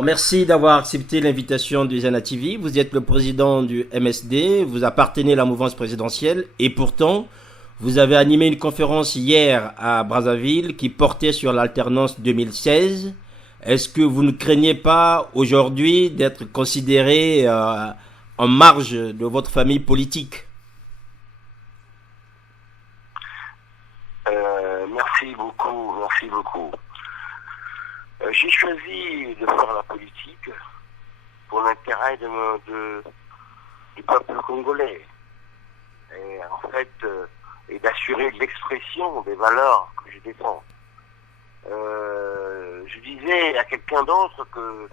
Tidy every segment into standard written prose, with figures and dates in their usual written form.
Alors, merci d'avoir accepté l'invitation du Zana TV. Vous êtes le président du MSD, vous appartenez à la mouvance présidentielle et pourtant, vous avez animé une conférence hier à Brazzaville qui portait sur l'alternance 2016. Est-ce que vous ne craignez pas aujourd'hui d'être considéré en marge de votre famille politique? Merci beaucoup, merci beaucoup. J'ai choisi de faire la politique pour l'intérêt du peuple congolais. Et en fait, et d'assurer l'expression des valeurs que je défends. Je disais à quelqu'un d'autre que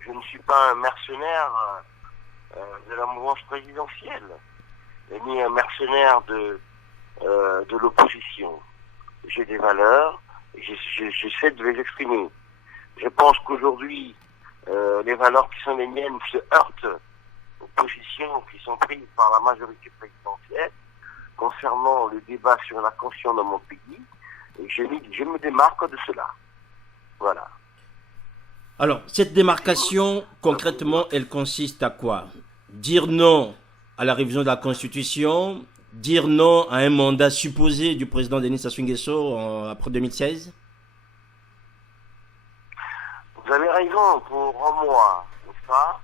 je ne suis pas un mercenaire de la mouvance présidentielle, ni un mercenaire de l'opposition. J'ai des valeurs et j'essaie de les exprimer. Je pense qu'aujourd'hui, les valeurs qui sont les miennes se heurtent aux positions qui sont prises par la majorité présidentielle concernant le débat sur la conscience dans mon pays. Et je me démarque de cela. Voilà. Alors, cette démarcation, concrètement, elle consiste à quoi? Dire non à la révision de la Constitution, dire non à un mandat supposé du président Denis Sassou Nguesso après 2016? Vous avez raison, pour moi, n'est-ce pas?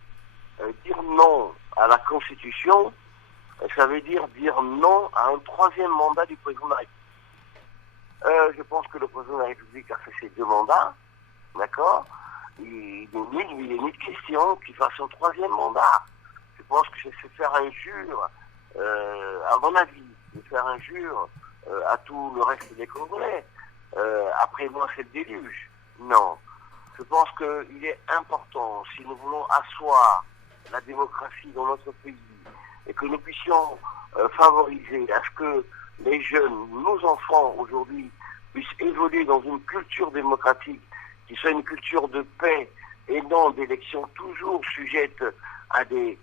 Dire non à la Constitution, ça veut dire non à un troisième mandat du président de la République. Je pense que le président de la République a fait ses 2 mandats, d'accord? Il est mis de question qu'il fasse un troisième mandat. Je pense que c'est faire injure, à mon avis, de faire injure à tout le reste des Congolais. Après moi, c'est le déluge. Non. Je pense qu'il est important, si nous voulons asseoir la démocratie dans notre pays, et que nous puissions favoriser à ce que les jeunes, nos enfants aujourd'hui, puissent évoluer dans une culture démocratique qui soit une culture de paix et non d'élections toujours sujettes à des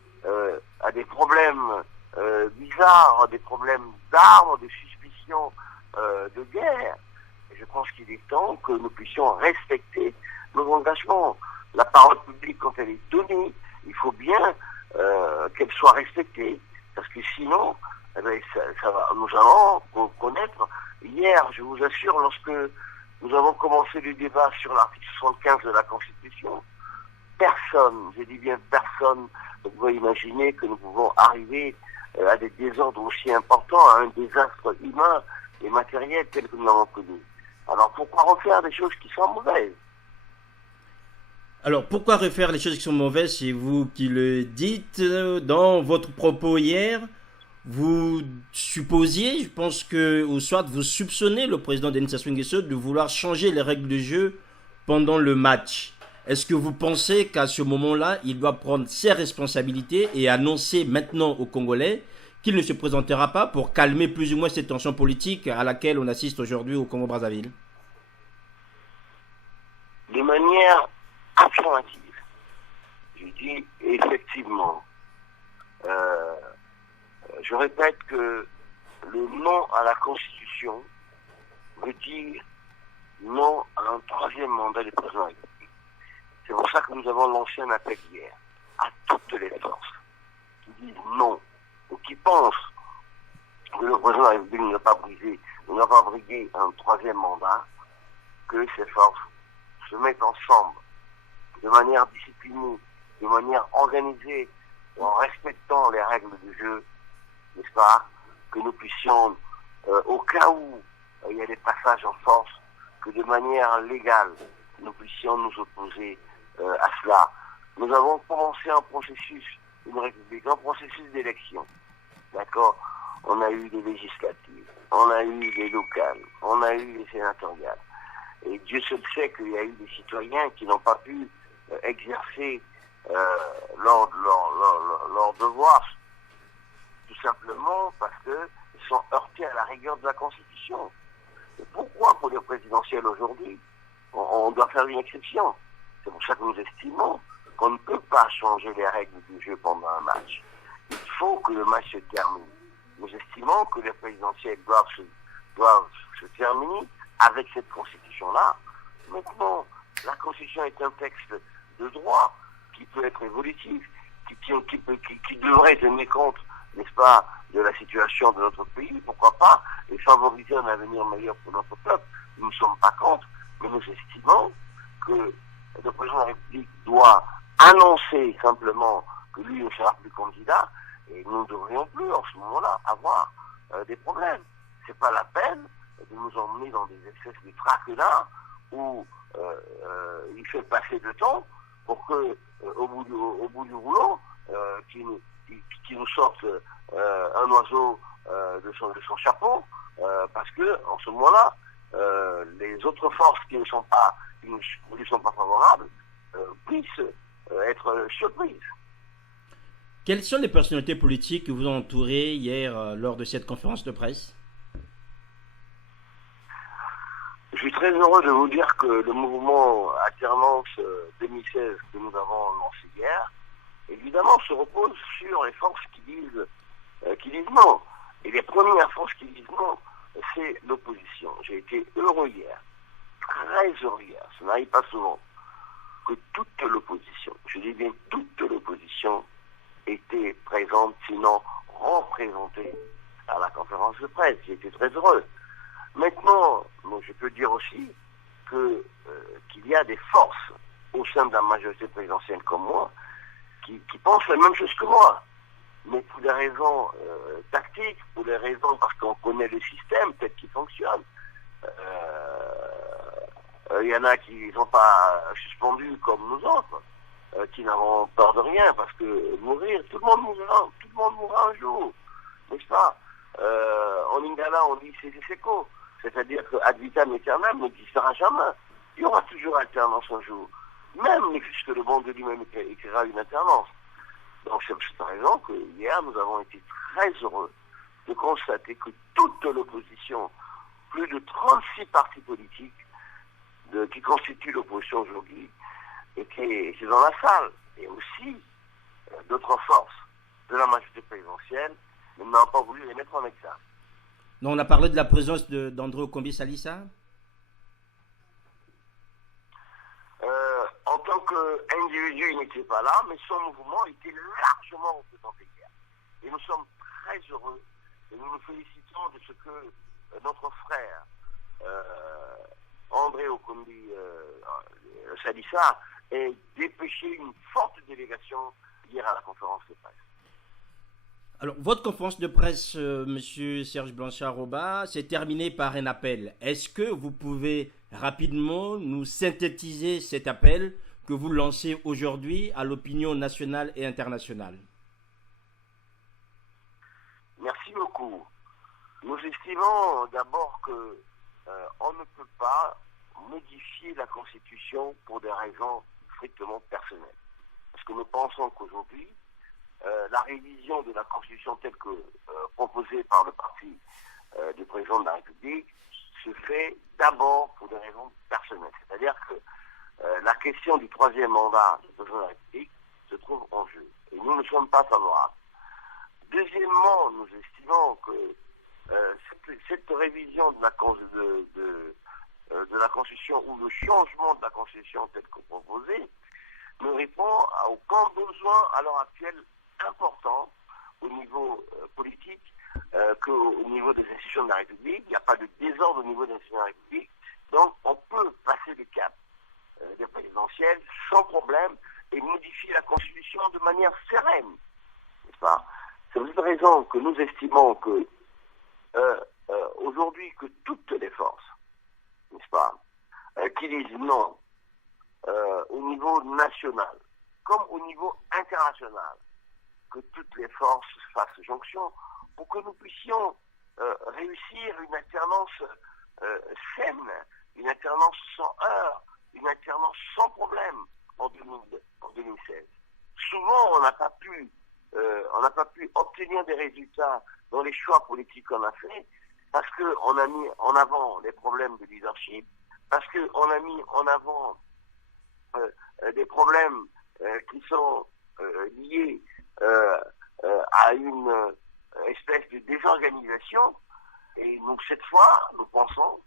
problèmes bizarres, des problèmes d'armes, des suspicions de guerre. Et je pense qu'il est temps que nous puissions respecter nos engagements. La parole publique, quand elle est donnée, il faut bien qu'elle soit respectée, parce que sinon, eh bien, ça va. Nous allons connaître. Hier, je vous assure, lorsque nous avons commencé le débat sur l'article 75 de la Constitution, personne, j'ai dit bien personne, ne pouvait imaginer que nous pouvons arriver à des désordres aussi importants, à un désastre humain et matériel tel que nous l'avons connu. Alors pourquoi refaire des choses qui sont mauvaises? Alors, pourquoi refaire les choses qui sont mauvaises? C'est vous qui le dites dans votre propos hier. Vous supposiez, je pense que, ou soit vous soupçonnez le président Denis Sassou Nguesso de vouloir changer les règles de jeu pendant le match. Est-ce que vous pensez qu'à ce moment-là, il doit prendre ses responsabilités et annoncer maintenant aux Congolais qu'il ne se présentera pas pour calmer plus ou moins cette tension politique à laquelle on assiste aujourd'hui au Congo-Brazzaville? De manière affirmative, je dis effectivement, je répète que le non à la Constitution veut dire non à un troisième mandat du président de la République. C'est pour ça que nous avons lancé un appel hier à toutes les forces qui disent non ou qui pensent que le président de la République n'a pas brigué un troisième mandat, que ces forces se mettent ensemble de manière disciplinée, de manière organisée, en respectant les règles du jeu, n'est-ce pas, que nous puissions, au cas où il y a des passages en force, que de manière légale, nous puissions nous opposer à cela. Nous avons commencé un processus, une république, un processus d'élection, d'accord? On a eu des législatives, on a eu des locales, on a eu des sénatoriales. Et Dieu seul sait qu'il y a eu des citoyens qui n'ont pas pu exercer leur devoir, tout simplement parce qu'ils sont heurtés à la rigueur de la Constitution. Et pourquoi pour les présidentielles aujourd'hui, on doit faire une exception? C'est pour ça que nous estimons qu'on ne peut pas changer les règles du jeu pendant un match. Il faut que le match se termine. Nous estimons que les présidentielles doivent se terminer avec cette Constitution-là. Maintenant, la Constitution est un texte de droit qui peut être évolutif, qui devrait tenir compte, n'est-ce pas, de la situation de notre pays, pourquoi pas, et favoriser un avenir meilleur pour notre peuple. Nous ne sommes pas contre, mais nous estimons que le président de la République doit annoncer simplement que lui ne sera plus candidat, et nous ne devrions plus, en ce moment-là, avoir des problèmes. C'est pas la peine de nous emmener dans des espèces de traquenards où il fait passer le temps pour que, au bout du rouleau, qui nous sorte un oiseau de son chapeau, parce que en ce moment-là, les autres forces qui ne lui sont pas favorables puissent être surprises. Quelles sont les personnalités politiques qui vous ont entouré hier lors de cette conférence de presse? Je suis très heureux de vous dire que le mouvement Alternance 2016 que nous avons lancé hier, évidemment, se repose sur les forces qui disent non. Et les premières forces qui disent non, c'est l'opposition. J'ai été heureux hier, très heureux hier, ça n'arrive pas souvent, que toute l'opposition, je dis bien toute l'opposition, était présente, sinon représentée à la conférence de presse. J'ai été très heureux. Maintenant, je peux dire aussi qu'il y a des forces au sein de la majorité présidentielle comme moi qui pensent la même chose que moi. Mais pour des raisons tactiques, pour des raisons parce qu'on connaît le système, peut-être qu'il fonctionne. Il y en a qui ne sont pas suspendus comme nous autres, qui n'avons peur de rien, parce que mourir, tout le monde mourra un jour, n'est-ce pas? En lingala, on dit c'est quoi? C'est-à-dire que ad vitam aeternam n'existera jamais. Il y aura toujours alternance un jour. Même puisque le bon Dieu lui-même écrira une alternance. Donc c'est pour cette raison que hier, nous avons été très heureux de constater que toute l'opposition, plus de 36 partis politiques qui constituent l'opposition aujourd'hui, étaient dans la salle. Et aussi d'autres forces de la majorité présidentielle, mais n'ont pas voulu les mettre en exergue. On a parlé de la présence d'André Okombi-Salissa. En tant qu'individu, il n'était pas là, mais son mouvement était largement représenté hier. Et nous sommes très heureux et nous nous félicitons de ce que notre frère André Okombi-Salissa ait dépêché une forte délégation hier à la conférence de presse. Alors, votre conférence de presse, Monsieur Serge Blanchard-Roba, s'est terminée par un appel. Est-ce que vous pouvez rapidement nous synthétiser cet appel que vous lancez aujourd'hui à l'opinion nationale et internationale? Merci beaucoup. Nous estimons d'abord que on ne peut pas modifier la Constitution pour des raisons strictement personnelles. Parce que nous pensons qu'aujourd'hui, la révision de la Constitution telle que proposée par le parti du président de la République se fait d'abord pour des raisons personnelles. C'est-à-dire que la question du troisième mandat du président de la République se trouve en jeu. Et nous ne sommes pas favorables. Deuxièmement, nous estimons que cette révision de la Constitution ou le changement de la Constitution telle que proposée ne répond à aucun besoin à l'heure actuelle important au niveau politique qu'au niveau des institutions de la République. Il n'y a pas de désordre au niveau des institutions de la République. Donc on peut passer le cap des présidentielles sans problème et modifier la Constitution de manière sereine. N'est-ce pas? C'est pour cette raison que nous estimons que aujourd'hui que toutes les forces, n'est-ce pas, qui disent non au niveau national comme au niveau international, que toutes les forces fassent jonction pour que nous puissions réussir une alternance saine, une alternance sans heurts, une alternance sans problème en 2016. Souvent, on n'a pas pu obtenir des résultats dans les choix politiques qu'on a fait parce qu'on a mis en avant les problèmes de leadership, parce qu'on a mis en avant des problèmes qui sont liés à une espèce de désorganisation. Et donc cette fois, nous pensons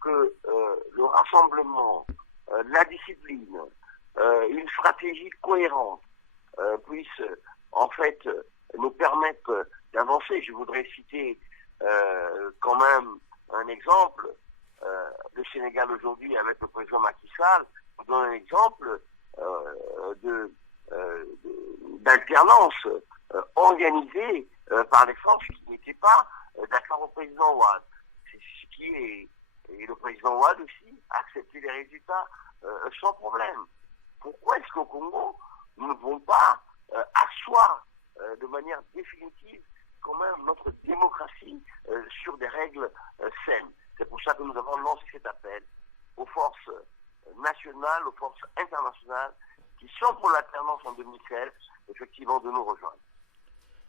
que le rassemblement, la discipline, une stratégie cohérente puisse en fait nous permettre d'avancer. Je voudrais citer quand même un exemple. Le Sénégal aujourd'hui avec le président Macky Sall, on donne un exemple d'alternance organisée par les forces qui n'étaient pas d'accord au président Ouad. C'est ce qui est, et le président Ouad aussi a accepté les résultats sans problème. Pourquoi est-ce qu'au Congo, nous ne pouvons pas asseoir de manière définitive quand même notre démocratie sur des règles saines? C'est pour ça que nous avons lancé cet appel aux forces nationales, aux forces internationales qui sont pour l'alternance en 2016, effectivement, de nous rejoindre.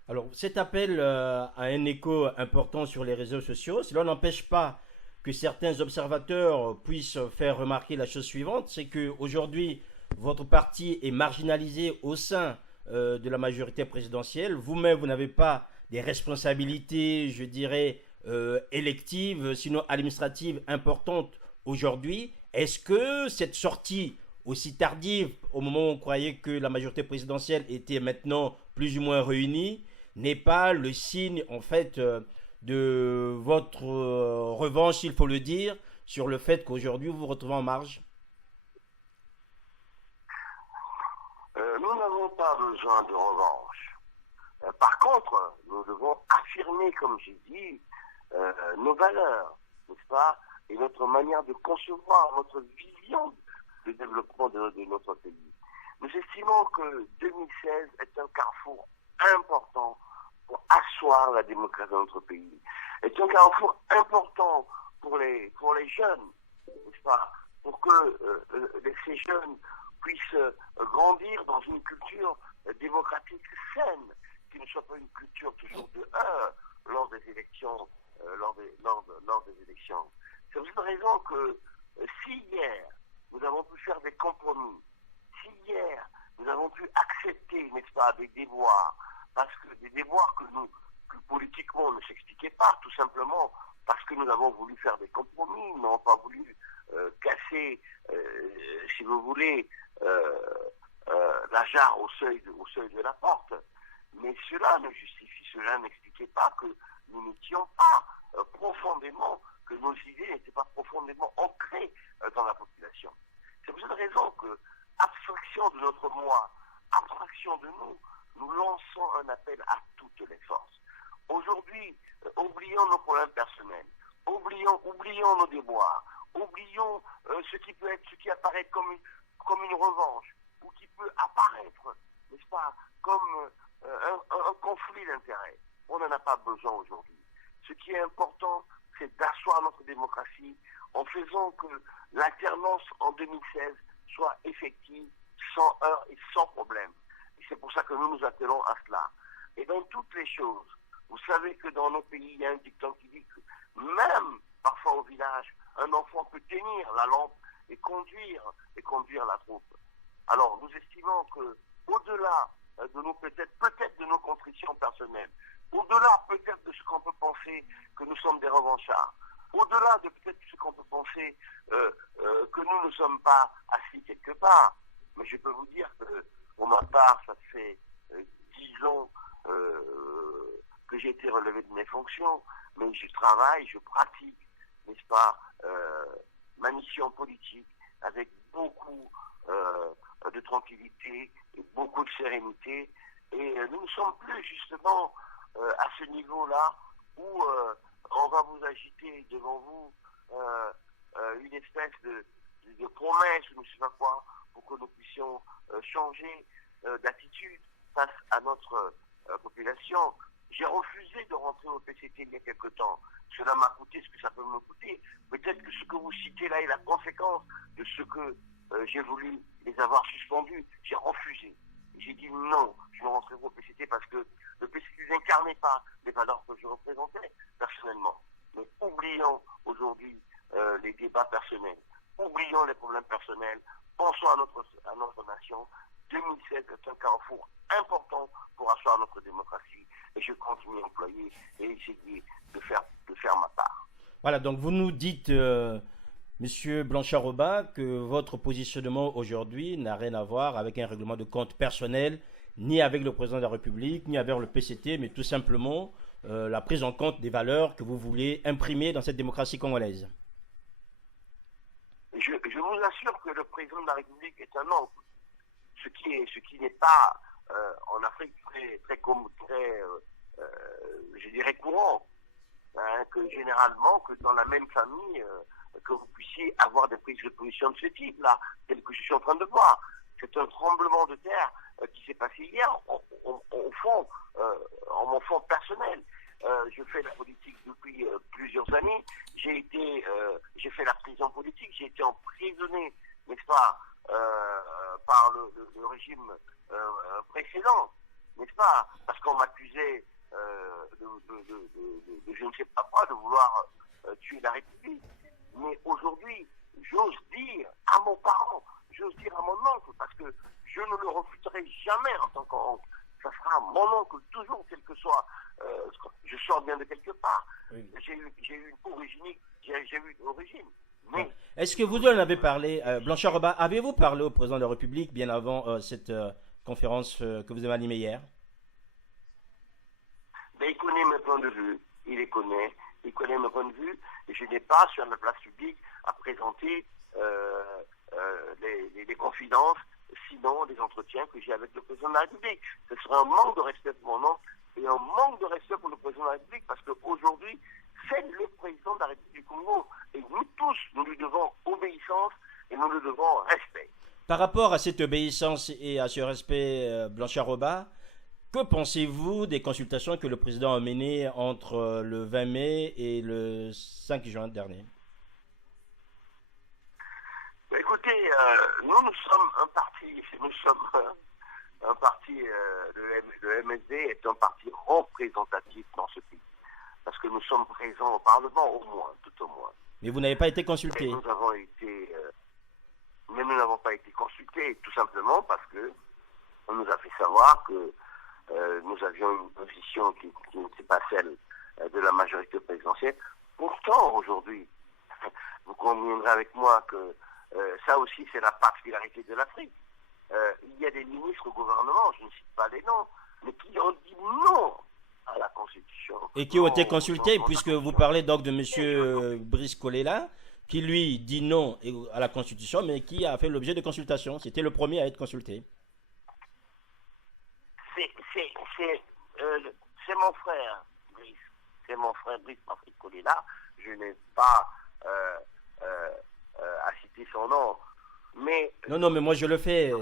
Alors, cet appel a un écho important sur les réseaux sociaux. Cela n'empêche pas que certains observateurs puissent faire remarquer la chose suivante, c'est qu'aujourd'hui, votre parti est marginalisé au sein de la majorité présidentielle. Vous-même, vous n'avez pas des responsabilités, je dirais, électives, sinon administratives importantes aujourd'hui. Est-ce que cette sortie aussi tardive, au moment où on croyait que la majorité présidentielle était maintenant plus ou moins réunie, n'est pas le signe, en fait, de votre revanche, il faut le dire, sur le fait qu'aujourd'hui vous vous retrouvez en marge? Nous n'avons pas besoin de revanche. Par contre, nous devons affirmer, comme j'ai dit, nos valeurs, n'est-ce pas, et notre manière de concevoir, notre vision de développement de notre pays. Nous estimons que 2016 est un carrefour important pour asseoir la démocratie dans notre pays. C'est un carrefour important pour les jeunes, n'est-ce pas, pour que ces jeunes puissent grandir dans une culture démocratique saine, qui ne soit pas une culture toujours de heurts lors des élections. Lors des élections. C'est pour cette raison que si hier nous avons pu faire des compromis, si hier nous avons pu accepter, n'est-ce pas, des déboires, parce que des déboires que politiquement ne s'expliquaient pas, tout simplement parce que nous avons voulu faire des compromis, nous n'avons pas voulu casser, si vous voulez, la jarre au seuil de la porte. Mais cela n'expliquait pas que nous n'étions pas profondément, que nos idées n'étaient pas profondément ancrées dans la population. C'est pour cette raison que, abstraction de notre moi, abstraction de nous, nous lançons un appel à toutes les forces. Aujourd'hui, oublions nos problèmes personnels, oublions nos déboires, oublions ce qui apparaît comme une revanche, ou qui peut apparaître, n'est-ce pas, comme un conflit d'intérêts. On n'en a pas besoin aujourd'hui. Ce qui est important, c'est d'asseoir notre démocratie en faisant que l'alternance en 2016 soit effective, sans heurts et sans problème. Et c'est pour ça que nous nous attelons à cela. Et dans toutes les choses, vous savez que dans nos pays, il y a un dicton qui dit que même parfois au village, un enfant peut tenir la lampe et conduire la troupe. Alors nous estimons que au-delà de nos peut-être de nos contritions personnelles, au-delà peut-être de ce qu'on peut penser que nous sommes des revanchards, au-delà de peut-être ce qu'on peut penser que nous ne sommes pas assis quelque part. Mais je peux vous dire que pour ma part, ça fait 10 ans que j'ai été relevé de mes fonctions, mais je travaille, je pratique, n'est-ce pas, ma mission politique avec beaucoup de tranquillité et beaucoup de sérénité. Et nous ne sommes plus justement à ce niveau-là où on va vous agiter devant vous une espèce de promesse, je ne sais pas quoi, pour que nous puissions changer d'attitude face à notre population. J'ai refusé de rentrer au PCT il y a quelque temps. Cela m'a coûté ce que ça peut me coûter. Peut-être que ce que vous citez là est la conséquence de ce que j'ai voulu les avoir suspendus. J'ai refusé. J'ai dit non, je ne rentrerai pas au PCT parce que le PCT n'incarnait pas les valeurs que je représentais personnellement. Mais oublions aujourd'hui les débats personnels. Oublions les problèmes personnels. Pensons à notre nation. 2016 est un carrefour important pour asseoir notre démocratie et je continue à employer et essayer de faire ma part. Voilà, donc vous nous dites Monsieur Blanchard-Oba, que votre positionnement aujourd'hui n'a rien à voir avec un règlement de compte personnel, ni avec le président de la République, ni avec le PCT, mais tout simplement la prise en compte des valeurs que vous voulez imprimer dans cette démocratie congolaise. Je vous assure que le président de la République est un oncle, ce qui n'est pas en Afrique je dirais courant, hein, que généralement que dans la même famille que vous puissiez avoir des prises de position de ce type-là, tel que je suis en train de voir. C'est un tremblement de terre qui s'est passé hier, au fond, en mon fond personnel. Je fais la politique depuis plusieurs années. J'ai fait la prison politique. J'ai été emprisonné, n'est-ce pas, par le régime précédent, n'est-ce pas, parce qu'on m'accusait de je ne sais pas quoi, de vouloir tuer la République. Mais aujourd'hui, j'ose dire à mon parent, j'ose dire à mon oncle, parce que je ne le refuserai jamais en tant qu'oncle. Ça sera mon oncle toujours, quel que soit. Je sors bien de quelque part. Oui. J'ai eu une origine. Mais est-ce que vous en avez parlé, Blanchard-Oba, avez-vous parlé au président de la République bien avant cette conférence que vous avez animée hier? Ben, il connaît mes points de vue. Il connaît mes points de vue. Et je n'ai pas sur la place publique à présenter les confidences, sinon des entretiens que j'ai avec le président de la République. Ce serait un manque de respect pour mon oncle et un manque de respect pour le président de la République, parce qu'aujourd'hui, c'est le président de la République du Congo. Et nous tous, nous lui devons obéissance et nous lui devons respect. Par rapport à cette obéissance et à ce respect, Blanchard-Oba, que pensez-vous des consultations que le président a menées entre le 20 mai et le 5 juin dernier? Écoutez, nous sommes un parti, le MSD est un parti représentatif dans ce pays. Parce que nous sommes présents au Parlement, tout au moins. Mais vous n'avez pas été consulté. Mais nous n'avons pas été consultés, tout simplement parce que on nous a fait savoir que nous avions une position qui n'était pas celle de la majorité présidentielle. Pourtant, aujourd'hui, vous conviendrez avec moi que ça aussi, c'est la particularité de l'Afrique. Il y a des ministres au gouvernement, je ne cite pas les noms, mais qui ont dit non à la Constitution. Et qui ont été consultés, puisque vous parlez donc de M. Brice Kolela, qui lui dit non à la Constitution, mais qui a fait l'objet de consultations. C'était le premier à être consulté. C'est mon frère, Brice. C'est mon frère Brice Patrick Kolela. Je n'ai pas à citer son nom. Mais non, mais moi je le fais. Il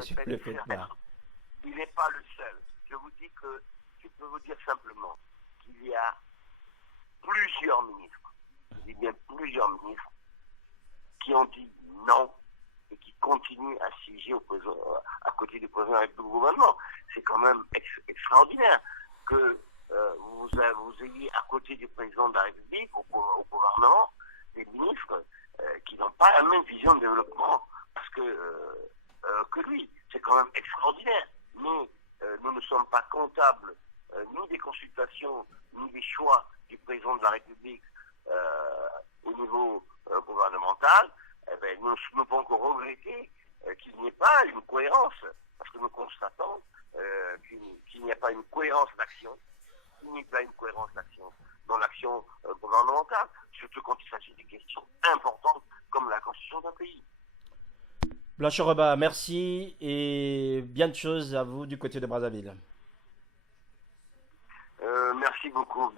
n'est pas le seul. Je peux vous dire simplement qu'il y a plusieurs ministres, je dis bien plusieurs ministres, qui ont dit non et qui continuent à siéger à côté du président avec le gouvernement. C'est quand même extraordinaire que vous ayez à côté du président de la République, au gouvernement, des ministres qui n'ont pas la même vision de développement que lui. C'est quand même extraordinaire. Mais nous ne sommes pas comptables ni des consultations, ni des choix du président de la République au niveau gouvernemental. Nous ne pouvons que regretter qu'il n'y ait pas une cohérence, parce que nous constatons qu'il n'y a pas une cohérence d'action, dans l'action gouvernementale, surtout quand il s'agit de questions importantes comme la constitution d'un pays. Blanchard-Oba, merci et bien de choses à vous du côté de Brazzaville. Merci beaucoup.